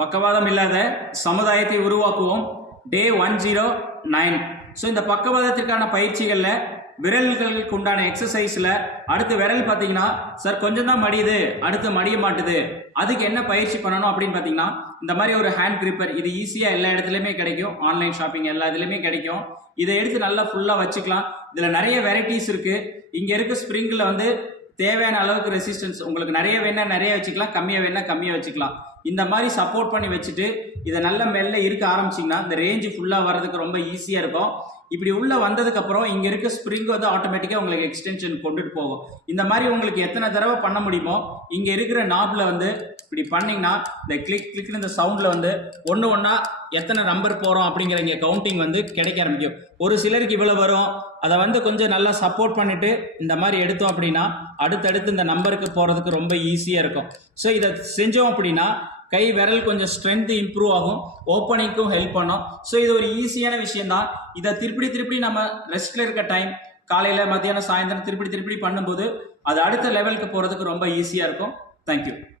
பக்கவாதம் இல்லாத சமுதாயத்தை உருவாக்குவோம். Day one zero nine so இந்த பக்கவாதத்திற்கான பயிற்சிகளில் விரல்களுக்கு உண்டான எக்ஸசைஸில் அடுத்து விரல் பார்த்தீங்கன்னா சார் கொஞ்சம் தான் மடியுது. அடுத்து மடிய மாட்டுது. அதுக்கு என்ன பயிற்சி பண்ணணும்? அப்படின்னு பார்த்தீங்கன்னா இந்த மாதிரி ஒரு ஹேண்ட் கிரிப்பர் இது ஈஸியாக எல்லா இடத்துலையுமே கிடைக்கும். ஆன்லைன் ஷாப்பிங் எல்லா இதுலையுமே கிடைக்கும். இதை எடுத்து நல்லா ஃபுல்லாக வச்சுக்கலாம். இதில் நிறைய வெரைட்டிஸ் இருக்குது இங்கே இருக்க ஸ்ப்ரிங்கில் வந்து தேவையான அளவுக்கு ரெசிஸ்டன்ஸ் உங்களுக்கு நிறைய வேணால் நிறைய வச்சுக்கலாம். கம்மியாக வேணால் கம்மியாக வச்சுக்கலாம். இந்த மாதிரி சப்போர்ட் பண்ணி வச்சுட்டு இதை நல்ல மேலே இருக்க ஆரம்பிச்சிங்கன்னா இந்த ரேஞ்சு ஃபுல்லாக வர்றதுக்கு ரொம்ப ஈஸியாக இருக்கும். இப்படி உள்ளே வந்ததுக்கப்புறம் இங்கே இருக்க ஸ்ப்ரிங் வந்து ஆட்டோமேட்டிக்காக உங்களுக்கு எக்ஸ்டென்ஷன் கொண்டுட்டு போகும். இந்த மாதிரி உங்களுக்கு எத்தனை தடவை பண்ண முடியுமோ இங்கே இருக்கிற நாபில் வந்து இப்படி பண்ணிங்கன்னா இந்த கிளிக் கிளிக்னு இந்த சவுண்டில் வந்து ஒன்று ஒன்றா எத்தனை நம்பர் போகிறோம் அப்படிங்கிற இங்கே கவுண்டிங் வந்து கிடைக்க ஆரம்பிக்கும். ஒரு சிலருக்கு இவ்வளோ வரும். அதை வந்து கொஞ்சம் நல்லா சப்போர்ட் பண்ணிவிட்டு இந்த மாதிரி எடுத்தோம் அப்படின்னா அடுத்தடுத்து இந்த நம்பருக்கு போகிறதுக்கு ரொம்ப ஈஸியாக இருக்கும். ஸோ இதை செஞ்சோம் அப்படின்னா கை விரல் கொஞ்சம் ஸ்ட்ரென்த் இம்ப்ரூவ் ஆகும். ஓப்பனிங்க்கும் ஹெல்ப் பண்ணும். ஸோ இது ஒரு ஈஸியான விஷயம் தான் இதை திருப்பி திருப்பி நம்ம ரெஸ்ட்டில் இருக்க டைம் காலையில் மத்தியானம் சாயந்தரம் திருப்பி திருப்பி பண்ணும்போது அது அடுத்த லெவலுக்கு போகிறதுக்கு ரொம்ப ஈஸியாக இருக்கும். தேங்க்யூ